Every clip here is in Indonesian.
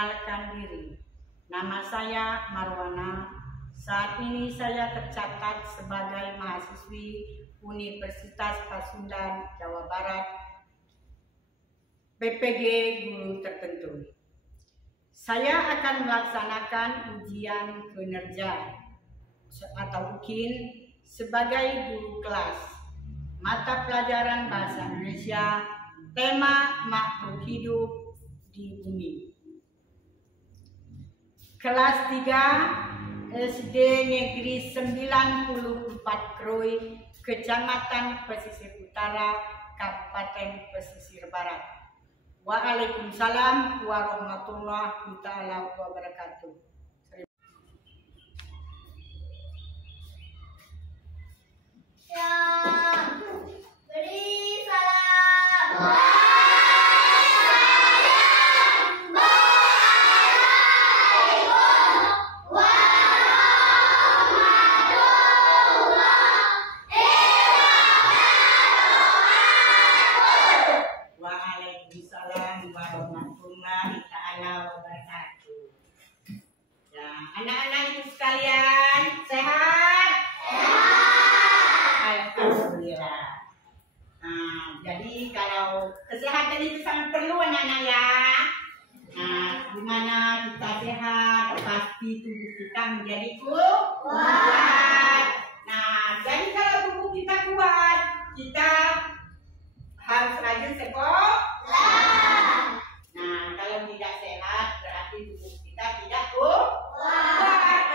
Perkenalkan diri, nama saya Marwana. Saat ini saya tercatat sebagai mahasiswi Universitas Pasundan, Jawa Barat, PPG Guru Tertentu. Saya akan melaksanakan ujian kinerja atau UKIN sebagai guru kelas mata pelajaran Bahasa Indonesia, tema makhluk hidup di bumi. Kelas 3 SD Negeri 94 Krui, Kecamatan Pesisir Utara, Kabupaten Pesisir Barat. Waalaikumsalam warahmatullahi wabarakatuh. Ya, beri salam. Anak-anak ibu sekalian, sehat? Sehat. Alhamdulillah. Nah, jadi kalau kesehatan itu sangat perlu anak-anak ya. Nah, gimana kita sehat, pasti tubuh kita menjadi kuat. Nah, jadi kalau tubuh kita kuat, kita harus rajin sekolah. Nah, kalau tidak sehat, berarti tubuh kita tidak kuat,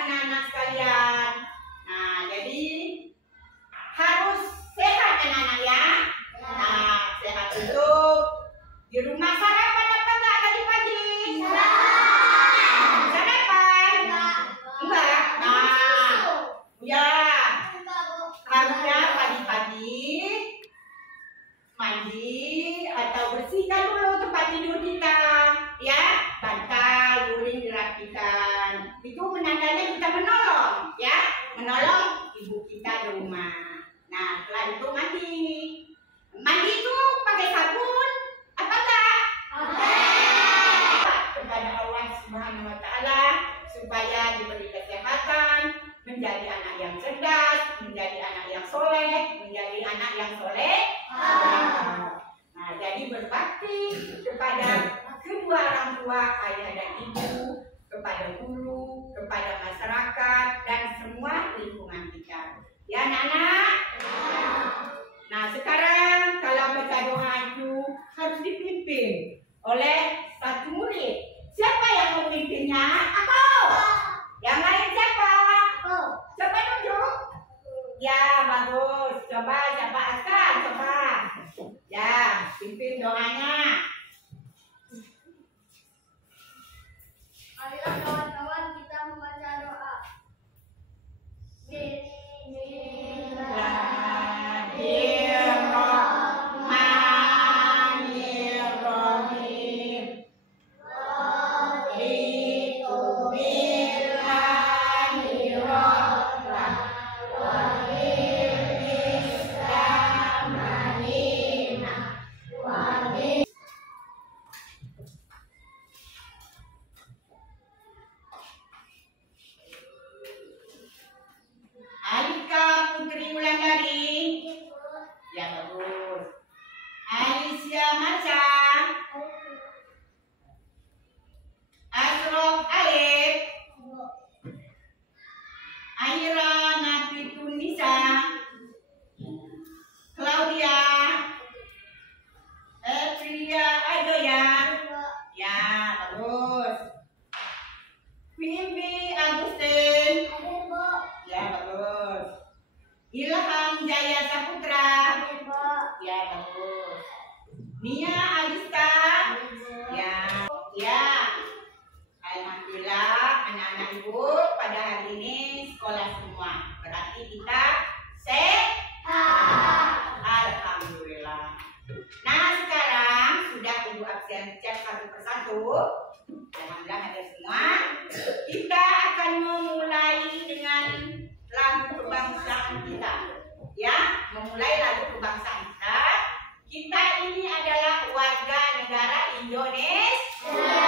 anak-anak sekalian. Nah, jadi harus sehat anak-anak ya. Nah, sehat itu di rumah sarapan apa enggak tadi pagi? Sarapan? Enggak. Nah, ya harusnya pagi-pagi mandi atau bersihkan dulu tempat tidur kita, ya, bantal, guling dirapikan. Itu menandanya kita menolong, ya, menolong ibu kita di rumah. Nah, setelah itu mandi. Mandi itu pakai sabun apa enggak? Kepada Allah Subhanahu Wa Taala supaya diberi kesehatan, menjadi anak yang cerdas, menjadi anak yang soleh, menjadi anak yang soleh. Nah, jadi berbakti kepada kedua orang tua, ayah dan ibu, kepada guru, kepada masyarakat, dan semua lingkungan kita. Ya anak-anak? Nah, sekarang kalau baca doa itu harus dipimpin oleh satu murid. Siapa yang memimpinnya? Aku. Yang lain siapa? Aku. Coba tunjuk. Ya, bagus. Coba siapa Askan? Coba. Ya, pimpin doanya. Ayo kawan-kawan, kita membaca doa. Bismillahirrahmanirrahim. Alika Putri Wulandari. Ya, bagus. Alicia Maca. Asrof Alif. Aira Nafitunisa. Claudia. Etria Adoya. Ya, bagus. Wimbi Agustin. Ya, bagus. Ilham Jaya Saputra. Ya, bagus. Nia Agista. Ya, ya. Alhamdulillah anak-anak ibu pada hari ini sekolah semua. Berarti kita sehat. Alhamdulillah. Nah, sekarang sudah ibu absen cek satu persatu. Alhamdulillah ada semua. Kita akan memulai dengan lagu kebangsaan kita, ya, memulai lagu kebangsaan kita. Kita ini adalah warga negara Indonesia.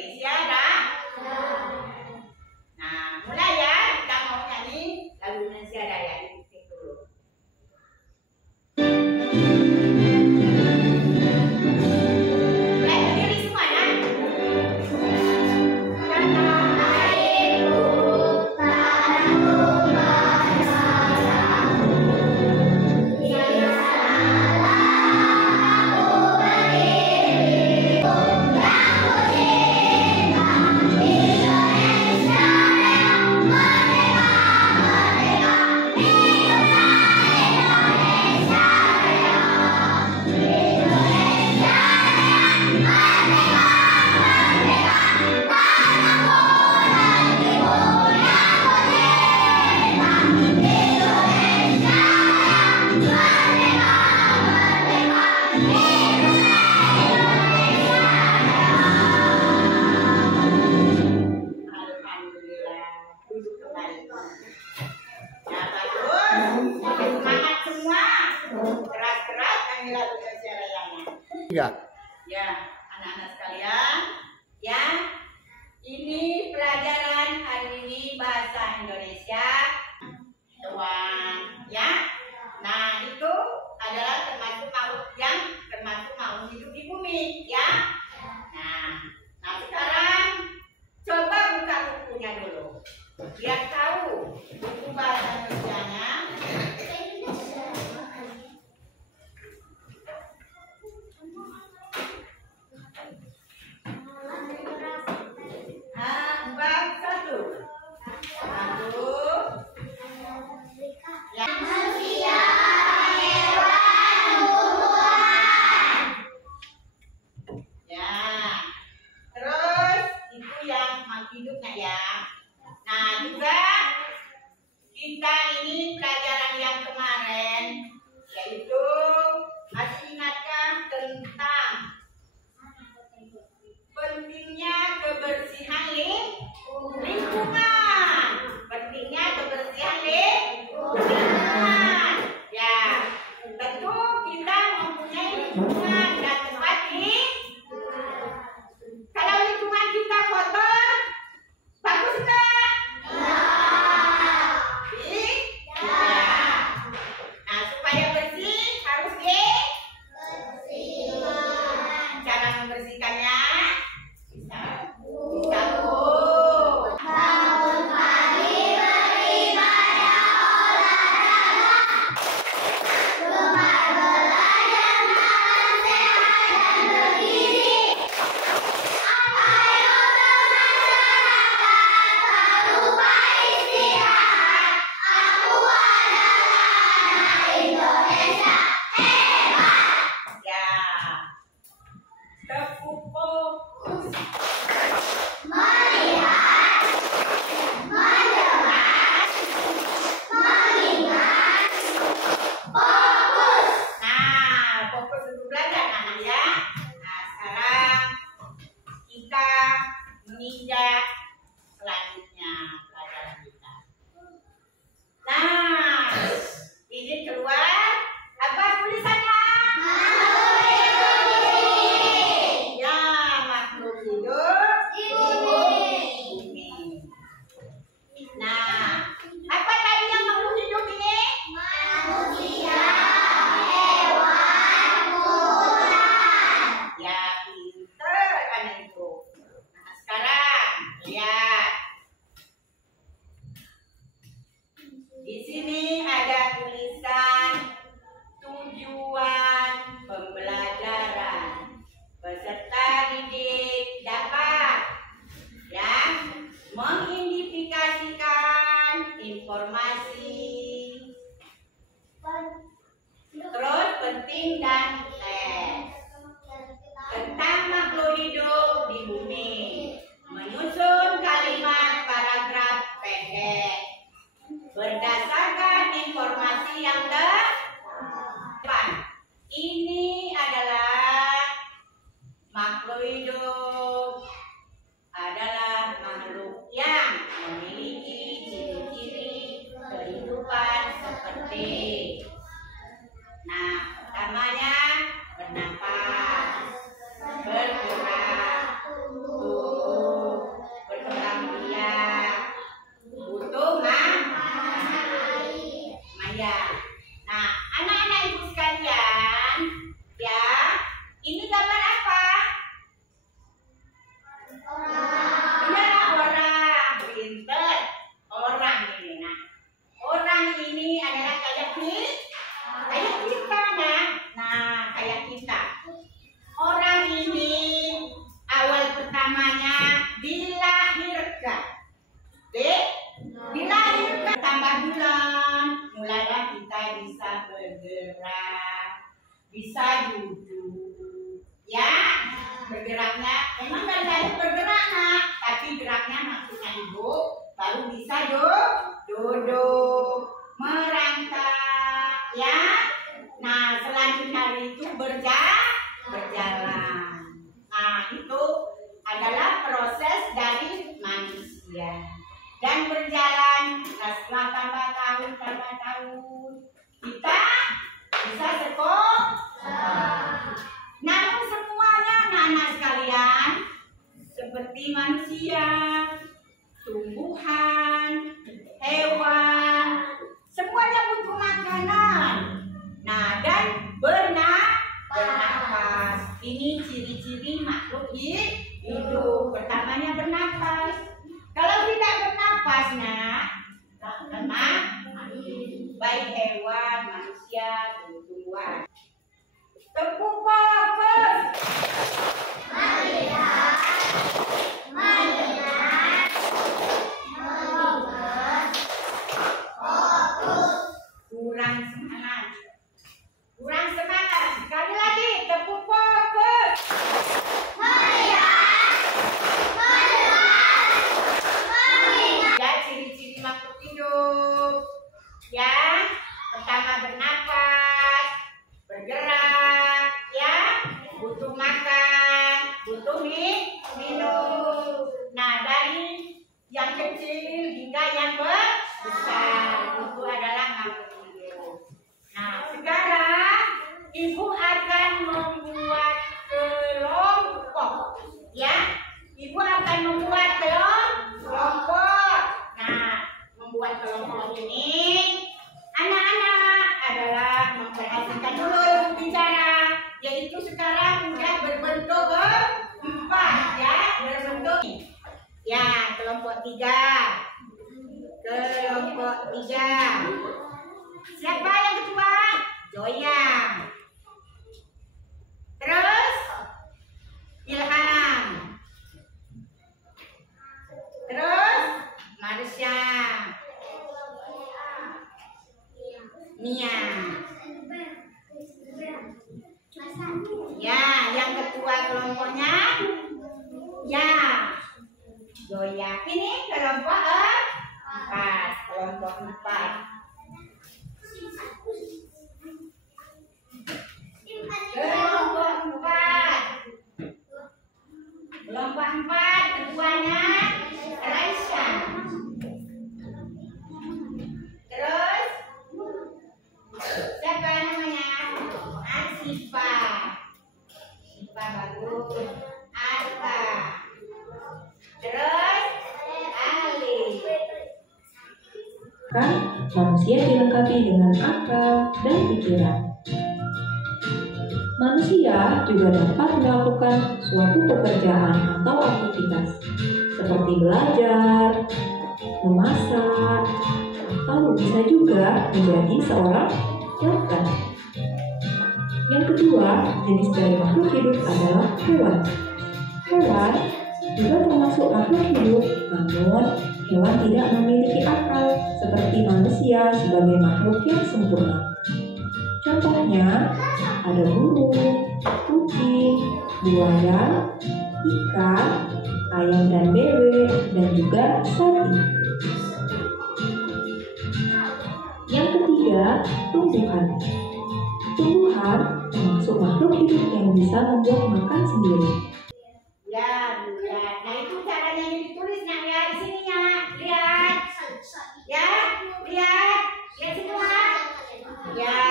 Indonesia dah. Nah, mulai ya, kita mau nyanyi lagu Indonesia Raya. Diketik dulu. Mulai berdiri semua ya. Ya. Ya, anak-anak sekalian, ya, ini pelajaran hari ini bahasa Indonesia, doang, ya. Nah, itu adalah termasuk makhluk hidup di bumi, ya. Nah sekarang coba buka bukunya dulu, biar tahu buku bahasa Indonesianya. Bab 1. Ya. Manusia, hewan, tumbuhan. Ya. Terus itu yang makhluk hidupnya ya. Nah, juga kita ini pelajaran yang kemarin yaitu masih ingatkah tentang pentingnya kebersihan lingkungan. Pentingnya kebersihan lingkungan. Ya, tentu kita mempunyai lingkungan dan tempat kalau lingkungan kita kotor, bagus enggak? Ya. Nah, supaya bersih harus bersihkan. Cara membersihkannya disapu. Bangun pagi beribadah, olahraga, gemar belajar, makan sehat dan bergizi. Ayo bermasyarakat, tak lupa istirahat. Aku adalah anak Indonesia hebat. Ya. Terfokus. Melihat, mendengar, mengingat, fokus. Nah, fokus untuk belajar anak ya. Nah, sekarang kita menginjak selanjutnya pelajaran kita. Nah, ini keluar apa tulisannya? Ya, makhluk hidup di bumi. Nah, apa tadi yang makhluk hidup ini? Manusia, hewan, tumbuhan. Ya, pinter kan itu. Nah, sekarang lihat. Di sini ada tulisan tujuan pembelajaran. Peserta didik dapat ya mengidentifikasikan informasi terus penting dan tentang makhluk hidup di bumi. Menyusun kalimat paragraf pendek berdasarkan informasi yang terdapat. Ini adalah makhluk hidup adalah makhluk yang memiliki ciri-ciri kehidupan seperti. Nah, pertamanya Iya. Nah, anak-anak ibu sekalian, ya, ini gambar apa? Ya, orang. Pinter. Orang ini. Nah, orang ini adalah kayak kita, nah, kayak kita. Orang ini awal pertamanya dilahirkan. Dilahirkan tambah bulan, mulailah kita bisa bergerak, bisa duduk, ya. Bergeraknya memang dari lahir bergerak, nak, tapi geraknya maksudnya ibu baru bisa duduk, merangkak, ya. Nah, selanjutnya itu berjalan. Nah, itu adalah proses dari manusia. Dan berjalan, setelah tambah tahun, kita bisa sekolah. Namun semuanya anak-anak sekalian, seperti manusia, tumbuhan, hewan, semuanya butuh makanan. Nah, dan bernafas. Ini ciri-ciri makhluk hidup. Pertamanya bernafas. Kalau tidak bernafas, tak mati. Baik hewan, manusia, tumbuhan. Tepuk fokus. Kurang semangat. Sekali lagi, tepuk fokus. Ya, ciri-ciri makhluk hidup. Ya, pertama bernafas, bergerak, ya, butuh makan, butuh minum. Nah, dari yang kecil hingga yang besar, itu adalah makhluk hidup. Nah, sekarang ibu akan membuat kelompok, ya. Ibu akan membuat kelompok. Nah, membuat kelompok ini, anak-anak adalah memperhatikan dulu bicara, yaitu sekarang sudah berbentuk 4, ya, berbentuk. Ya, kelompok 3. Siapa yang ketua? Joya. Terus Ilham. Terus Marsha. Nia. Ya, yang ketua kelompoknya, ya, Joya. Ini kelompok 4. Kelompok 4. Kelompok 4 ketuanya Raisya. Terus siapa namanya? Asifa. Asifa bagus. Arfa. Terus Ali. Kan manusia dilengkapi dengan akal dan pikiran. Manusia juga dapat melakukan suatu pekerjaan atau aktivitas seperti belajar, memasak, atau bisa juga menjadi seorang dokter. Yang kedua, jenis dari makhluk hidup adalah hewan. Hewan juga termasuk makhluk hidup, namun hewan tidak memiliki akal seperti manusia sebagai makhluk yang sempurna. Contohnya, ada burung, kucing, buaya, ikan, ayam dan bebek, dan juga sapi. Yang ketiga, tumbuhan. Tumbuhan termasuk makhluk hidup yang bisa membuat makan sendiri. Ya, lihat. Nah, itu caranya yang ditulis, nak, ya. Di sini, ya. Lihat. Ya, lihat. Lihat semua. Ya,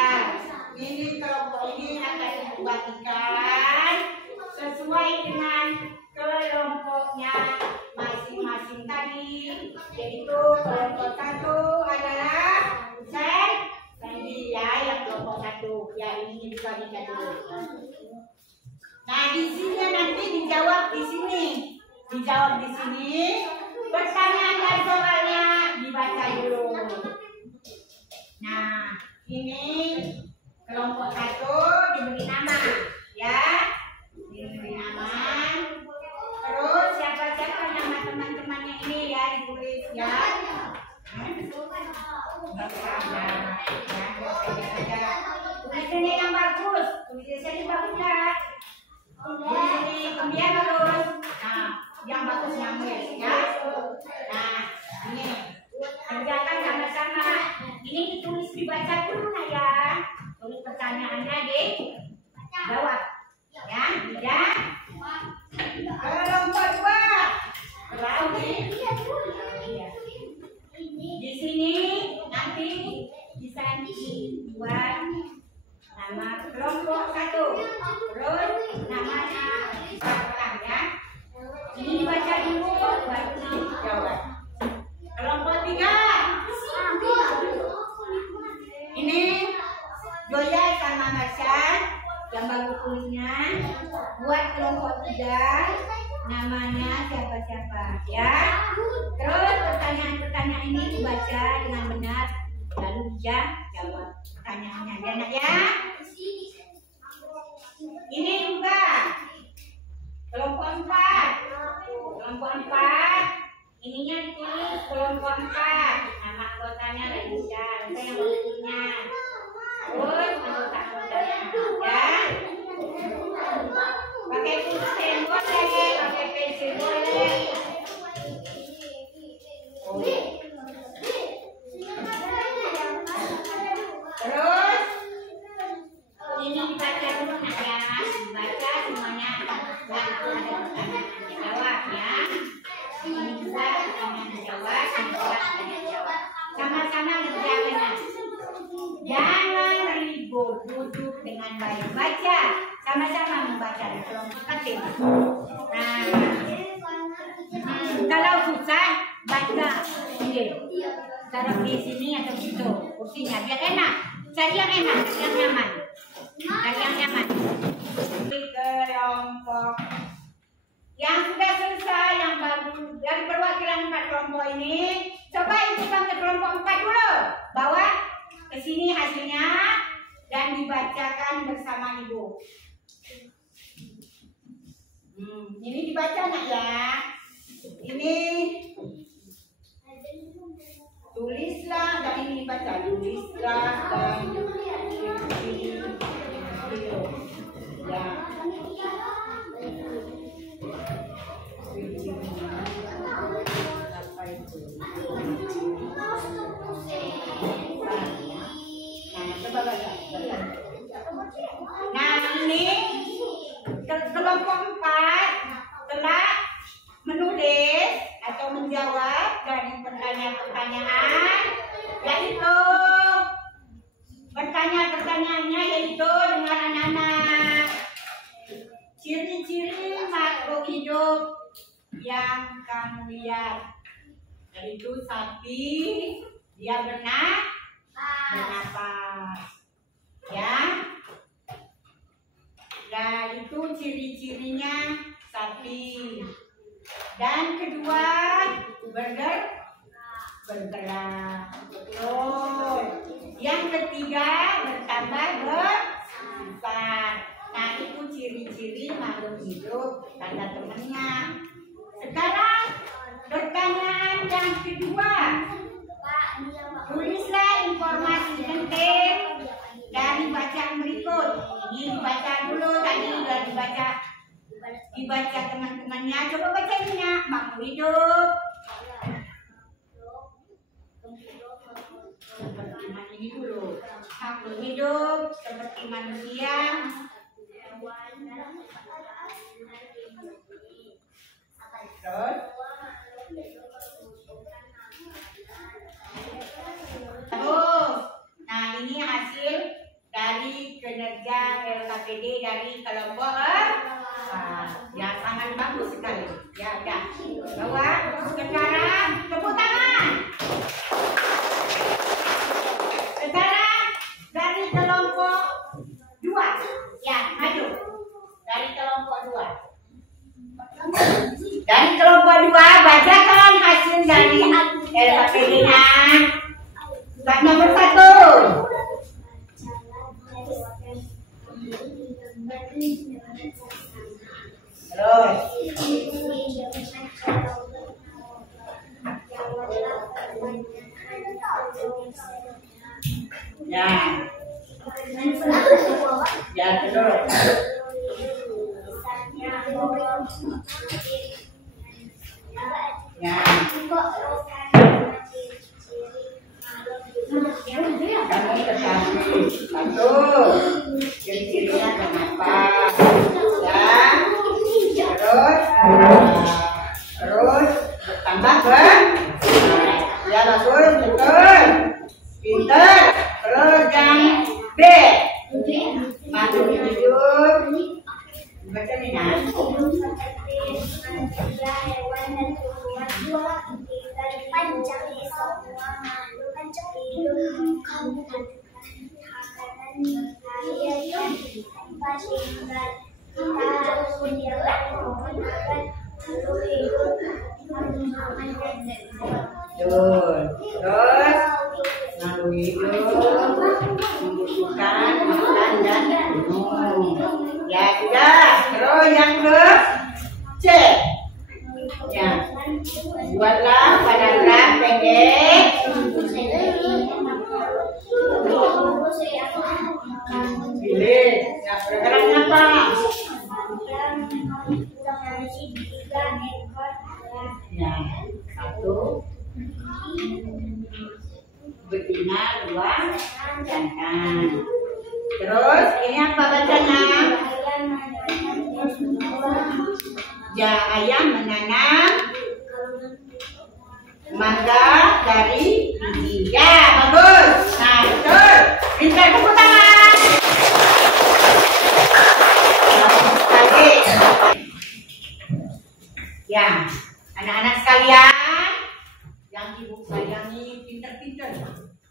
ini kelompok ini akan dibuatkan sesuai dengan kelompoknya masing-masing tadi. Yaitu kelompok 1 adalah satu. Ya, ini juga bisa dulu. Nah, di sini nanti dijawab di sini. Dijawab di sini. Pertanyaan dan soalnya dibaca dulu. Nah, ini kelompok satu diberi nama, ya. Diberi nama. Terus siapa-siapa nama teman-temannya ini ya ditulis ya. Tulisannya yang bagus, tulisannya bagus ya. Tulisannya kemudian bagus. Nah, yang bagus yang ya. Nah, ini kerjakan sama-sama. Ini ditulis dibaca dulu nah ya. Tulis pertanyaannya deh. Jawab. Ya, ya. Kelompok dua. Di sini nanti bisa dibuat nama kelompok satu. Terus namanya sekarang ya. Ini dibaca dulu baru dijawab. Kelompok tiga. Ini Joya sama Masya yang baru tulisnya buat kelompok tiga. Namanya siapa-siapa ya. Terus pertanyaan-pertanyaan ini dibaca dengan benar lalu bisa jawab pertanyaannya ya nak ya. Ini juga kelompok 4. Kelompok 4 ininya ditulis kelompok 4. Nama anggotanya lagi bisa yang bentuknya. Terus anggota-anggotanya ya. Pakai pensil boleh, pakai pensil boleh. Terus ini dibaca dulu nak ya, dibaca semuanya. Dan ada pertanyaan dijawab ya. Ini juga pertanyaan dijawab, pertanyaan dijawab. Sama-sama ngerjakan. Jangan ribut, duduk dengan baik. Baca, sama-sama membaca di kelompok kecil. Nah, kalau susah baca ini. Taruh di sini atau situ kursinya biar enak. Cari yang enak, yang nyaman. Cari yang nyaman. Di kelompok yang sudah selesai, yang baru dari perwakilan 4 kelompok ini, coba ikutan ke kelompok 4 dulu. Bawa ke sini hasilnya dan dibacakan bersama ibu. Ini dibaca nak ya. Ini tulislah dan ini dibaca. Tulislah dan ya. Apa itu? Nah, ini kelompok 4 telah menulis atau menjawab dari pertanyaan-pertanyaan, yaitu pertanyaan-pertanyaannya yaitu dengan anak-anak ciri-ciri makhluk hidup yang kamu lihat, yaitu sapi dia bernapas, ya. Nah, itu ciri-cirinya sapi. Dan kedua, bergerak. Betul. Yang ketiga, bertambah besar. Nah, itu ciri-ciri makhluk hidup tanda temannya. Sekarang pertanyaan yang kedua. Tulislah informasi penting dari bacaan berikut. Ini dibaca dulu, tadi sudah dibaca teman-temannya. Coba baca ini ya. Makhluk hidup seperti ini dulu. Makhluk hidup seperti manusia. Terus, nah ini hasil dari kinerja LKPD dari kelompok ya sangat bagus sekali. Ya udah. Bawa sekarang tepuk tangan. Sekarang dari kelompok Terus. Ya. Ya terus. Ya. Kamu ketahui satu. Ciri-cirinya kenapa? Ya. Terus tambah ya bagus betul. Pinter. Terus yang B. Maju jujur. Baca nih nah. Terus lalu hidup membutuhkan makan dan minum. Ya sudah. Terus yang ke C. Ya. Buatlah paragraf pendek. Pilih. Ya, paragrafnya apa? Ya, satu. Betina, dua, jantan. Terus ini apa bacanya? Ya, ayam menanam mangga dari biji. Ya, bagus. Nah, betul. Pintar, tepuk tangan. Ya, anak-anak sekalian yang ibu sayangi, pintar-pintar.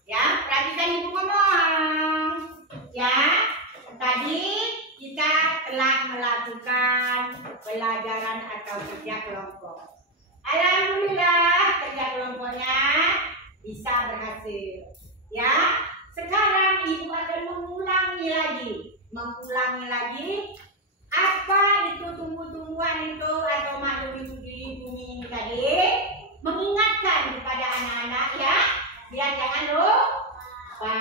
Ya, perhatikan ibu ngomong. Ya, tadi kita telah melakukan pelajaran atau kerja kelompok. Alhamdulillah kerja kelompoknya bisa berhasil. Ya, sekarang ibu akan mengulangi lagi apa itu tumbuh-tumbuhan itu atau makhluk hidup di bumi ini tadi. Mengingatkan kepada anak-anak ya, biar jangan lupa.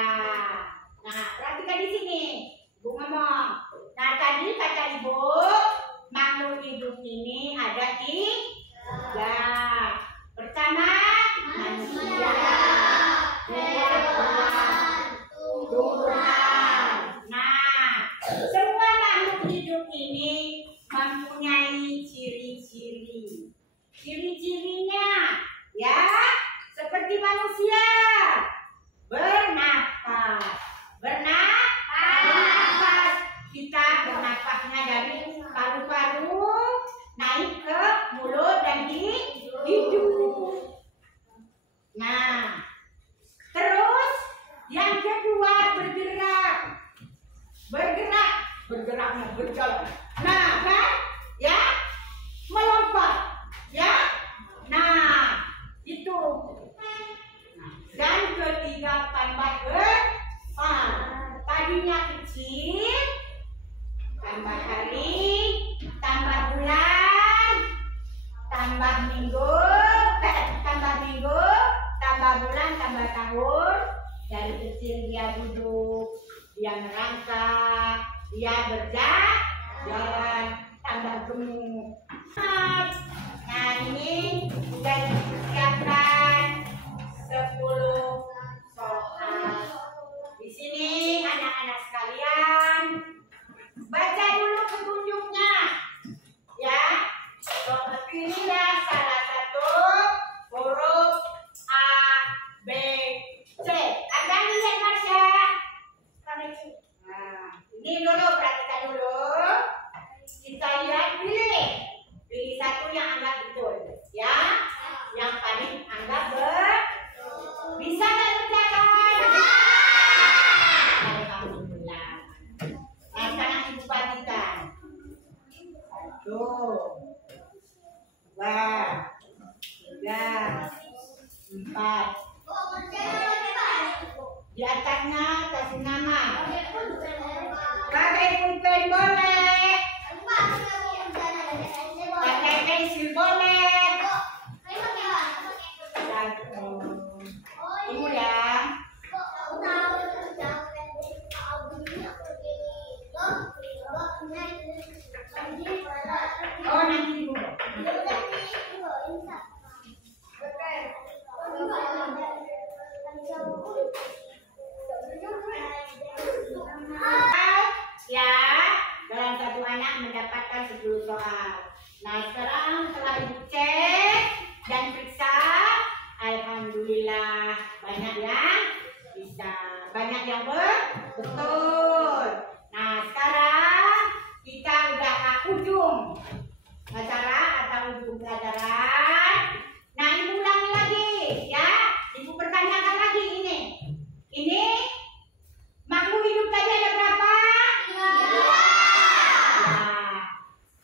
Nah, perhatikan di sini. Ibu ngomong. Nah, tadi kata ibu, makhluk hidup ini ada tiga. Pertama, manusia. Tuhan. Nah, semua makhluk hidup ini mempunyai ciri-ciri. Ciri-cirinya ya seperti manusia, bernapas. Kita bernapasnya dari paru-paru naik ke mulut dan hidung. Nah, terus yang kedua bergeraknya berjalan. Nah, kan? Ya, melompat. Ya, nah itu. Dan ketiga tambah besar. Tadinya kecil, tambah hari, tambah bulan, tambah minggu, tambah bulan, tambah tahun. Dari kecil dia duduk, dia merangkak, dia berjalan, tambah gemuk. Nah, ini sudah disiapkan 10 soal. Di sini anak-anak sekalian baca dulu petunjuknya. Ya. Pilihlah salah satu huruf A, B, C. Ada lihat Marsha? Nah, ini dulu perhatikan dulu. Kita lihat pilih satu yang anggap betul, ya. Yang paling anggap bisa nggak berjalan? Alhamdulillah. Nah, sekarang ibu bagikan. 1, 2, 3, 4. Di atasnya kasih nama. Bagai 10 soal. Nah, sekarang setelah Ibu cek dan periksa, alhamdulillah banyak yang bisa, banyak yang betul. Nah, sekarang kita udah ke ujung acara atau ujung pelajaran. Nah, Ibu ulangi lagi ya. Ibu pertanyakan lagi ini. Ini makhluk hidup tadi ada berapa? Nah,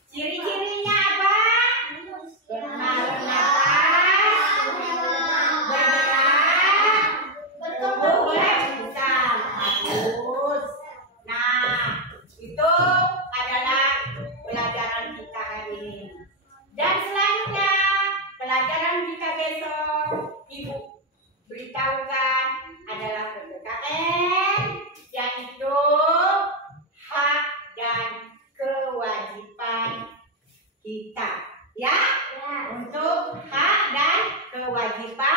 ciri-cirinya apa? Bernafas, bergerak, bertumbuh besar. Bagus. Nah, itu adalah pelajaran kita hari ini. Dan selanjutnya pelajaran kita besok Ibu beritahukan adalah PPKN, yaitu hak dan kewajiban kita, ya, untuk hak dan kewajiban